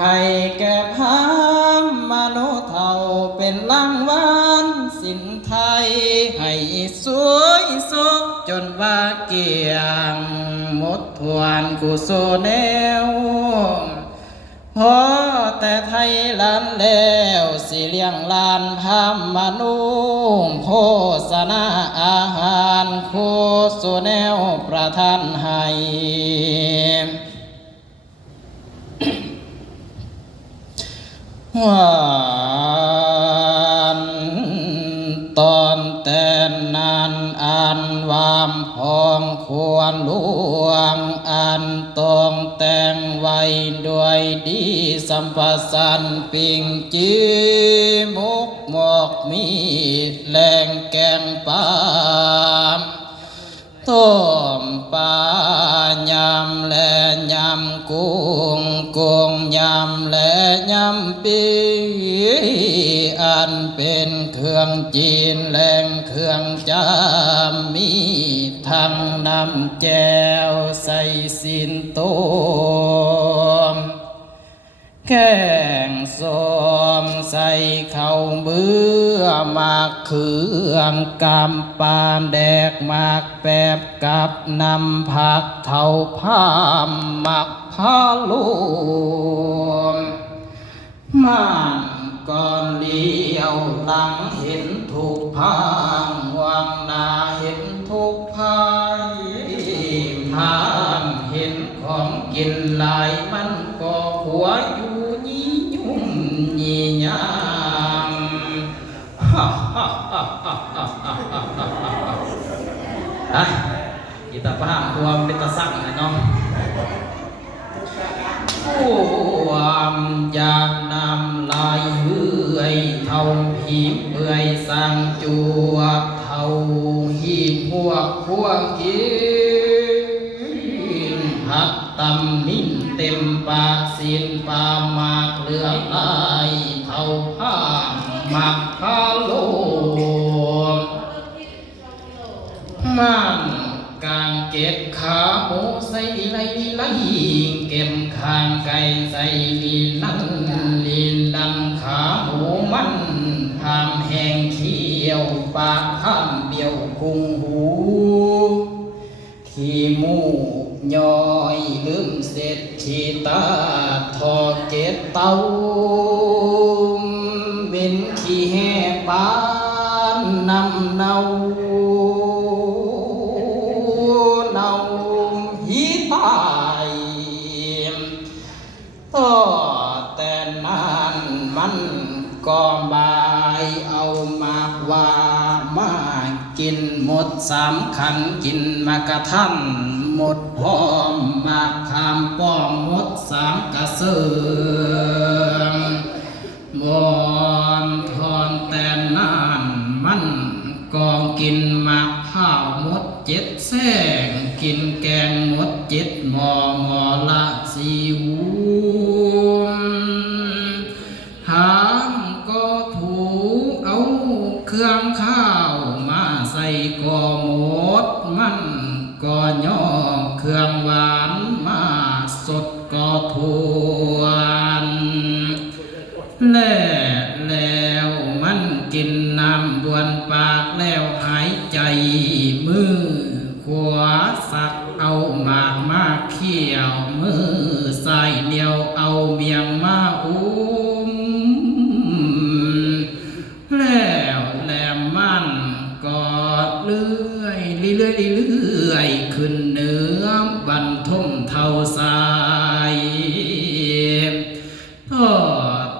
ให้แก่พามมโนเท่าเป็นรางวัลสินไทยให้สวยสดจนว่าเกี่ยงหมดทวนกุศลแนวพอแต่ไทยล้านแล้วสิเลี้ยงลานพามมนุษย์โฆษณาอาหารโคสุแนวประทานให้หวานตอนแต่นานอ่านวามพองควรหลวงอ่านตองแต่งไว้ด้วยดีสัมปสันปิงจีมุกหมอกมีแรงแกงปามต้มปลายำและยำกุ้งยำและยำปีอันเป็นเครื่องจีนแรงเครื่องจามมีทั้งน้ำแจ่วใส่สินโตมแกงส้มใส่ข้าวเบื่อมากเขืองกำปานแดกมากแปบกับนำผักเท่าพามมักพาลุมมันก่อนเลี้ยวหลังเห็นทุกพางวางหน้าเห็นทุกพายทางเห็นของกินหลายมันก็หัวอยู่ยี่ยุ่มยี่ยามkita pahamความเป็นตาสั่งนะน้องความอยากนำลายเหื่อยเท่าผีเปื่อยสั่งจวบเท่าหีบพวกกินหักตำนิ่นเต็มปากสินปามากเหลือลายเท่าผ้ามักพาโลมันกางเก็บขาหมูใส่ไหลเก็บคางไก่ใส่ลีลังขาหมูมันหามแห้งเขียวปากห้ามเบี้ยวพุงหูขี้มูกย้อยลืมเสร็จขี้ตาทอเก็บเต้าเป็นขี้แห่ปานน้ำเนาหีตายต่อแต่นานมันก็บายเอามากว่ามากินหมด3 ขันกินมากระทันหมดพร้อมมากขามป้อมหมด3 กระเสืองมอนทอนแต่นานมันกองกินมากข้าวหมด7 แสงกินแกงหมด7 หม้อละ4 หูหางก็ถูเอาเครื่องข้าวมาใส่ก็หมดมันก็ย่อเครื่องหวานมาสดก็ทวนแล้วมันกินน้ำดวนปากแล้วหายใจมือขวาสักเอาหมากมาเขี่ยวมือซ้ายเหนียวเอาเมียงมาอุ้มแล้วแหลมมันก็เลื่อยขึ้นเหนือบรรทมเท่าทราย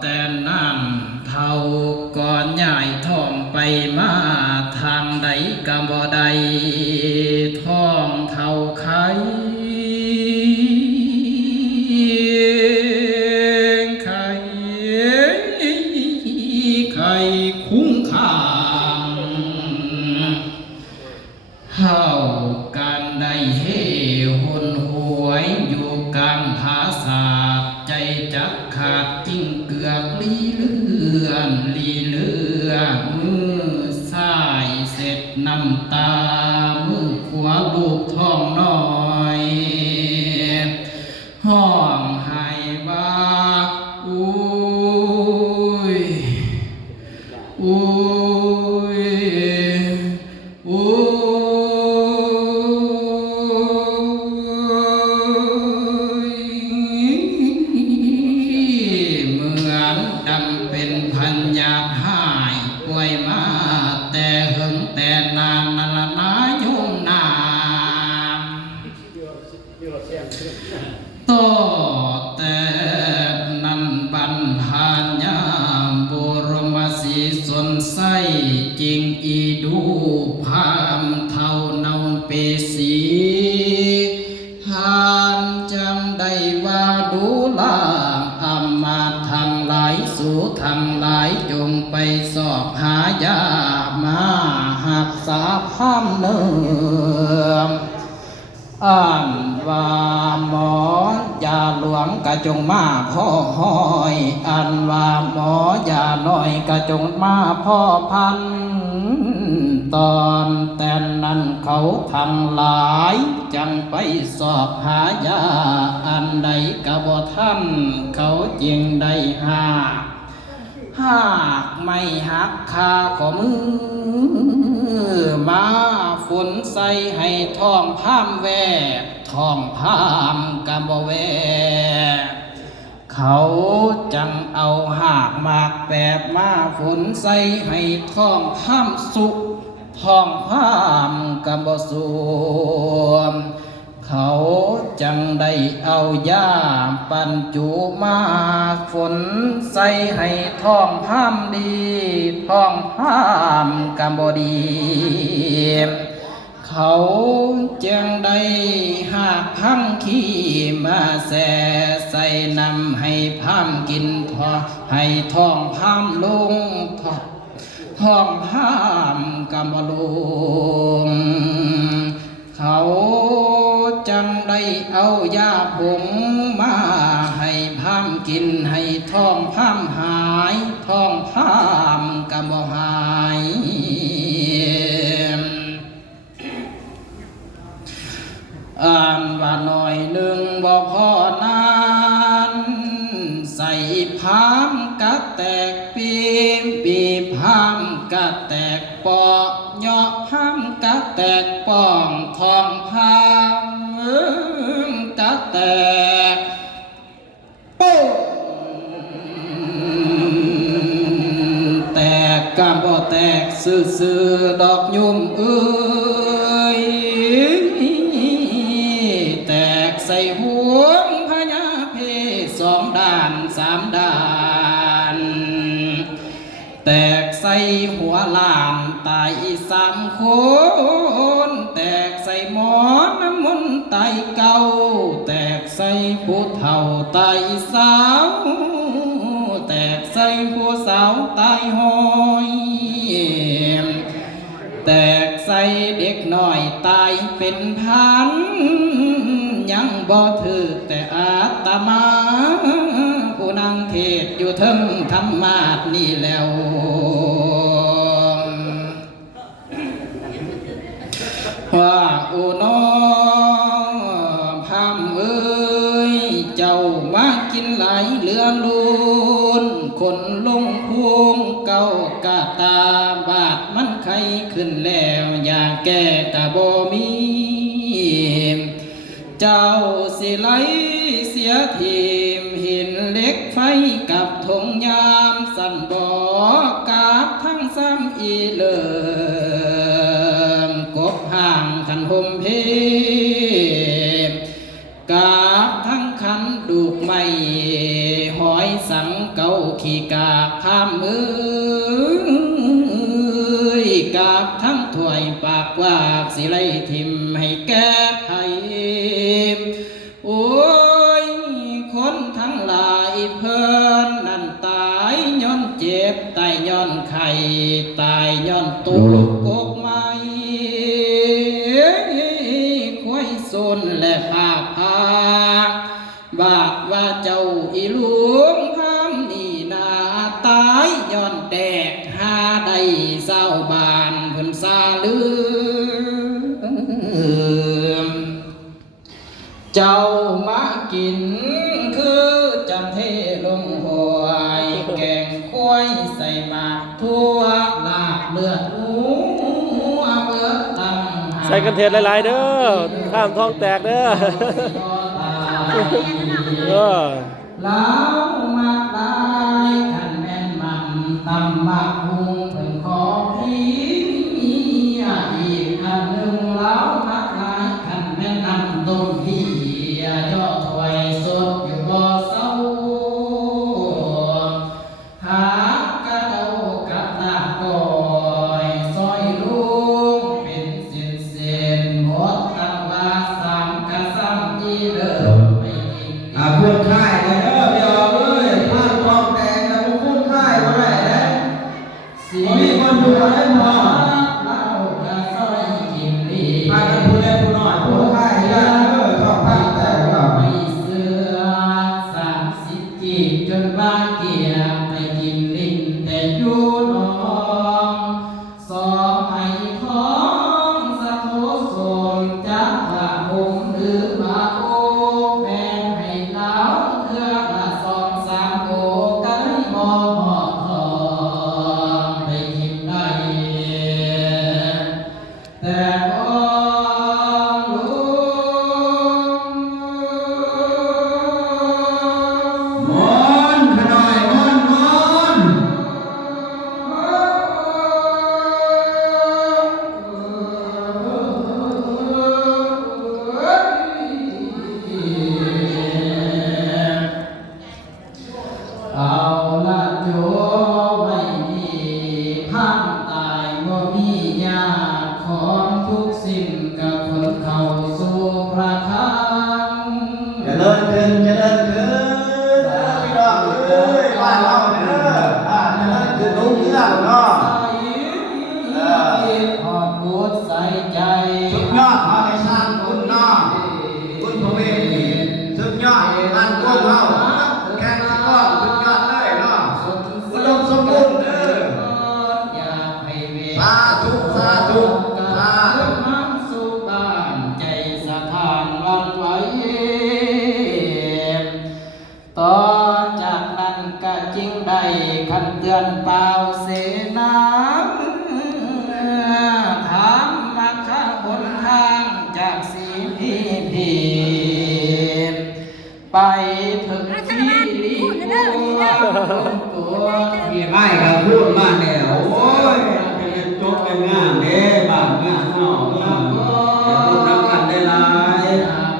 แต่นั่นเท่าก่อนใหญ่ท่องไปมาทางใดกำบ่ใดท่องเท่าไข่คุ้งข้างเฮาการได้เฮหุนหวยอยู่กลางภาษาใจจักขาดจิ้งเกือกลีเลือมือซ้ายเสร็จน้ำตามือขวาลูกท้องน้อยห้องหาย จงไปสอบหายามาหักษาพามเนืองอ่านว่าหมอยาหลวงกะจงมาพ่อห้อยอ่านว่าหมอยาน้อยกะจงมาพ่อพันตอนแต่นั้นเขาทั้งหลายจังไปสอบหายาอันใดกะบ่ท่านเขาจึงได้หากไม่หักคาขอมือมาฝนใส่ให้ท้องพามแวท้องพามกะบ่แวเขาจังเอาหากมากแปบมาฝนใส่ให้ท้องพามสุกท้องพามกะบ่สวมเขาจังได้เอายาปันจุมาฝนใส่ให้ท้องพามดีท้องพามกะบ่ดีเขาจังได้หากพังขี้มาแส่ใส่นำให้พามกินพอให้ท้องพามลงท้องพามกะบ่ลงเขาจังได้เอายาผงมาให้พามกินให้ท้องพามหายท้องพามกะบ่หายอ่านว่าหน่อยหนึ่งบ่พอนานใส่พามกะแตกปีพามกะแตกปอกเหาะพามกะแตกป้องทองพามกะแตกปุ้งแตกกะบ่แตกซื่อๆดอกยุ่มเอ้ยแตกใส่หัวพญาเพสองด้านสามด้านแตกใส่หัวลานตายสามคนแตกใส่หมอนน้ำมนต์ตายเก่าแตกใส่ผู้เฒ่าตายสาวแตกใส่ผู้สาวตายหอยแตกใส่เด็กน้อยตายเป็นพันยังบ่ถือแต่อาตมาผู้นั่งเทศอยู่เทิงธรรมาสนี่แล้วว่าอุโนพามเอ้ยเจ้ามากินหลายเหลือลูนคนลงพุงเก่ากะตาบาดมันไข้ขึ้นแล้วอยากแก้กะบ่มีเจ้าสิไหลเสียทีมหินเหล็กไฟกับธงยามสั่นบ่กาบทั้งซ้ำอีเลิมกบห่างขันห่มเพกาบทั้งขันดูกไม้หอยสังเกาขี้กาบพามมือกาบทั้งถ้วยปากว่าสิไลทิมให้แก้ไขโอ้ยคนทั้งหลายเพิ่นนั่นตายย้อนเจ็บตายย้อนไข่ตายย้อนตุกกกไม้ควายโซนและภาพพาบาดว่าเจ้าอีหลวงพามนี่นาตายย้อนแตกหาได้เศร้าบานเพิ่นซาลืมเจ้ามากินคือจำเทลงหวยแกงควายใส่หมากทั่วลาบเลือดหมูเบิดตั้งใส่กันเทศหลายๆเด้อข้ามท้องแตกเด้อแล้วมาตายขันแม่นมันตำมาพุงเป็นขอพี่อีกอันหนึ่งแล้วมาตายขันแม่นนำต้มพี่ยอดถวยสดอยู่บ่เศร้าหากระเดากับตาก่อยซอยลูกเป็นเส้นหมดตั้งว่าสามกะซ้ำอีเลิศไม่กินเพื่อนค่ายเลยเด้อพี่ออกเลยพาดกองแดงแล้วพวกคุณค่ายมาไหนนะ จีบจนว่าเกียบไปกินลิ้นแต่อยู่นองสองให้ท้องสะโทสมจักว่าผมหรือว่าโอ้แฟนให้เล้าเทื่อละสองสามโอกันบ่หอดทองไปกินได้แต่เอาละโจไม่มีพังตายบ่มียาของทุกสิ่งกับคนเข้าสู่พระคัง เจริญขึ้นเจริญขึ้นพี่น้องเอ้ยบ้านเราเด้อเจริญขึ้นรุ่งเรืองเนาะ พอดบุญใส่ใจ สุดยอดพระในชาติคุณเนาะคุณพระเวทสุดยอดบ้านพวกเราแข่งสิก้อนสุดยอดเลยเนาะอุดมสมบูรณ์เด้อ อยากให้เว สาธุสาธุสาธุ น้ำสู่บ้านใจสถานวันไหวต่อจากนั้นก็จึงได้คันเตือนเปล่าเสนาถามมาข้างบนทางจากสีพีพีไปถึงที่ลีตัวที่ ไม่ก็พูดมาแล้วโอ้ยเป็นจบเป็นงานเด้บ้านงานเนาะพูดนำกันได้หลาย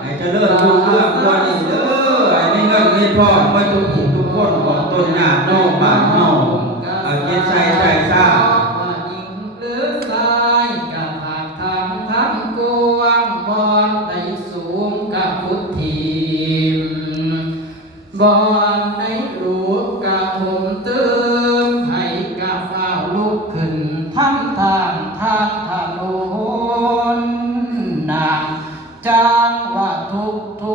ให้เจริญรุ่งเรืองกว่านี้เด้อให้มีเงินมีทองมาทุกผู้ทุกคนของตนญาติน้องบ้านน้องเก็บใส่ใส่ซ่า หญิงหรือชายกับหากทำทั้งกวางบอนในสูงกับพุทธีมบอนในรูปกับผมเติมให้กับฝ้าวลุกขึ้นทั้งทางถนนนางจางว่าทุ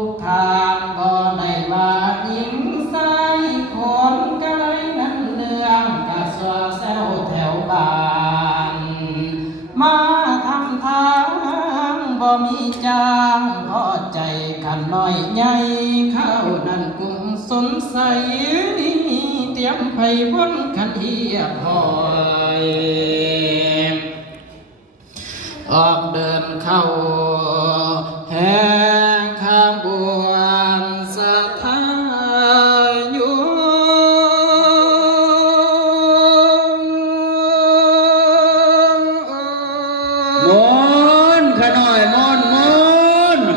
กทางบ่ได้ว่าหญิงชายคนก็เลยนั้นเนืองกะสวาแซวแถวบ้านมาทำทางบ่มีจางพอใจขันน้อยใหญ่เข้านั่นกุ้งสนใสเตรียมไผพ้นขันเทียบพอยออกเดินเข้าแห่ขบวนสถานอยู่ มนต์ขะหน่อยมนต์มนต์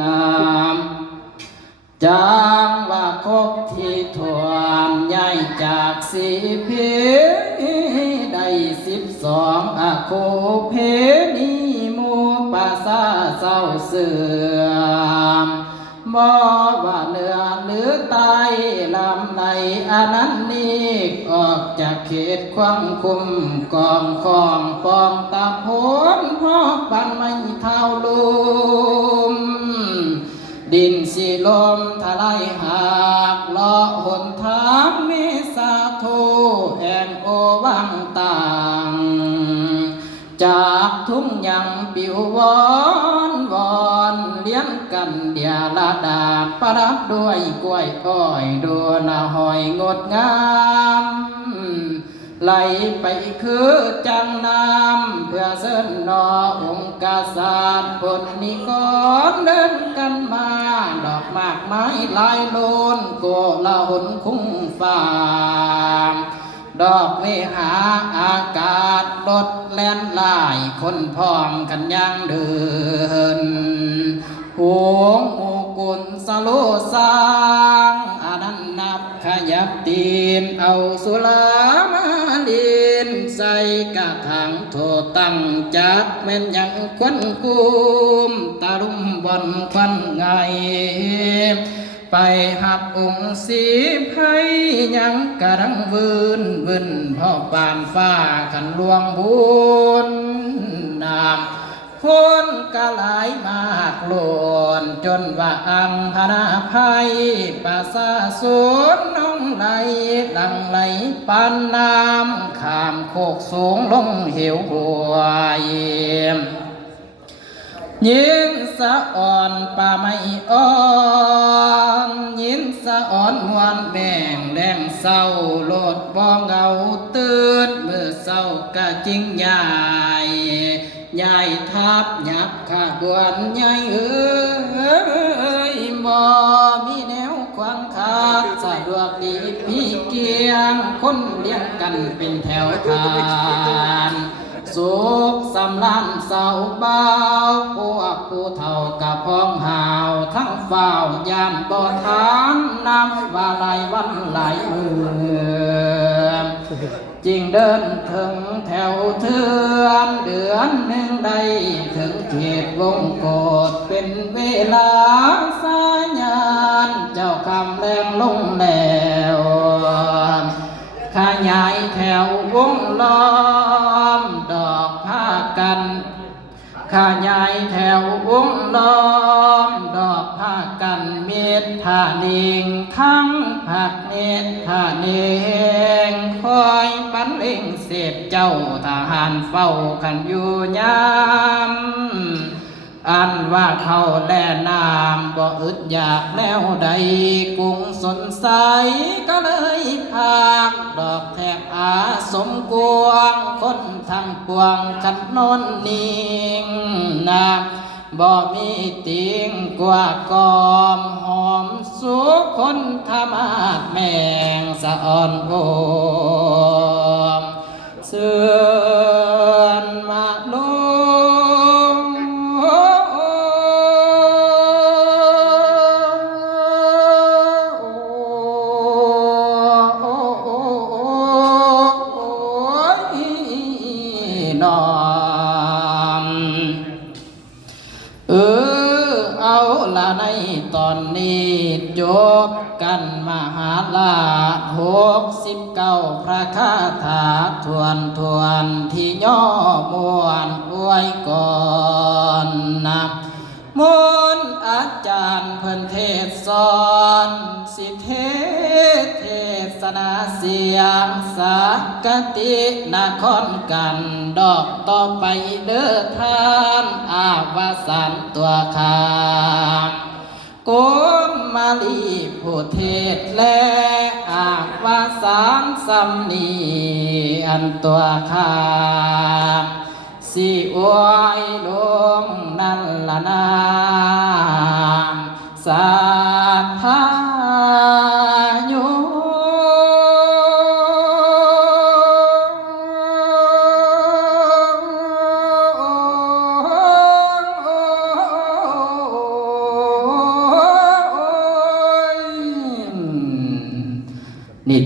น้ำจางว่าคบที่ถวนใหญ่จากสีพีได้12โคเพนีหมูปาซาเศร้าเสื่อมบ่ว่าเหนือหรือใต้ลำในอนันต์นี้ออกจากเขตความคุมกองของปองตาโพนพ่อปันไม่เท่าลุมดินสีลมทลายหากเลาะหนทางมิสาโทแห่งโอวังต่างจากทุ่งยังปิววอนเลี้ยงกันเดียละดาบประดับด้วยกล้วยอ้อยดูนาหอยงดงามไหลไปคือจังน้ำเพื่อเส้นนอองค์กษัตริย์ผลนิกรเดินกันมาดอกมากไม้ลายโลนโกละหนคุ้งฟ้าดอกเวหาอากาศลดแล่นลายคนพร้อมกันยังเดินหวงหมู่กุลสโลสางอันนั้นนับขยับตีนเอาสุลามาลีนใส่กะถังโทตั้งจักแม่นยังควันกุมตาลุ่มบอนควันไงไปหับองค์สีไพยังกระดังวืนพ่อปานฟ้าขันลวงบุญนามพ้นกะหลายมากโลด วนจนว่าอังพนาภัยประสาสุนน้องไหลหลังไหลปานน้ำข้ามโคกสูงลงเหวหัวยินสะอ่อนป่าไม่อ่อนยินสะอ่อนมวนแบ่งแดงเศร้าโลดบ่เงาตื่นเมื่อเศร้ากะจริงใหญ่ใหญ่ทับยับขาดวนใหญ่บ่มีแนวขวางขาดสะดวกดีพี่เกียงคนเลี้ยงกันเป็นแถวทานสุขสำลันเศร้าเบาพวกผู้เฒ่ากับพ้องหาวทั้งเฝ้ายานบ่ทานน้ำว่าไหลวันไหลมือจริงเดินถึงแถวเทือนเดือนหนึ่งได้ถึงเขตวงโกฏเป็นเวลาสายานเจ้าคำแรงลงแล้วขยายแถววงล้อมดอกผ้ากันขยายแถววงล้อมดอกผ้ากันเม็ดผ้าเนงทั้งผักเม็ดผ้าเนงคอยปันเล่งเสพเจ้าทหารเฝ้ากันอยู่ยามอันว่าเขาแล่นามบ่อึดอยากแล้วใดกุ้งสนใสก็เลยพากดอกแทบอาสมกวงคนทั้งปวงกันนอนนิ่งนาบ่มีติงกว่ากอมหอมสุขคนธรรมาดแมงสะอ่อนโอมเสื่อนมาลงนอนเอาละในตอนนี้จบกันมหาลา69พระคาถาทวนที่ย่อมวนอวยก่อนนะมนต์อาจารย์เพิ่นเทศสอนสิเทศนาเสียงสากตินครกันดอกต่อไปเด้อท่านอาวสันตัวคามโกมมาลีผู้เทศและอาวสานสัมนีอันตัวคามสิอวยลงนั่นละนามสาธาโยนิ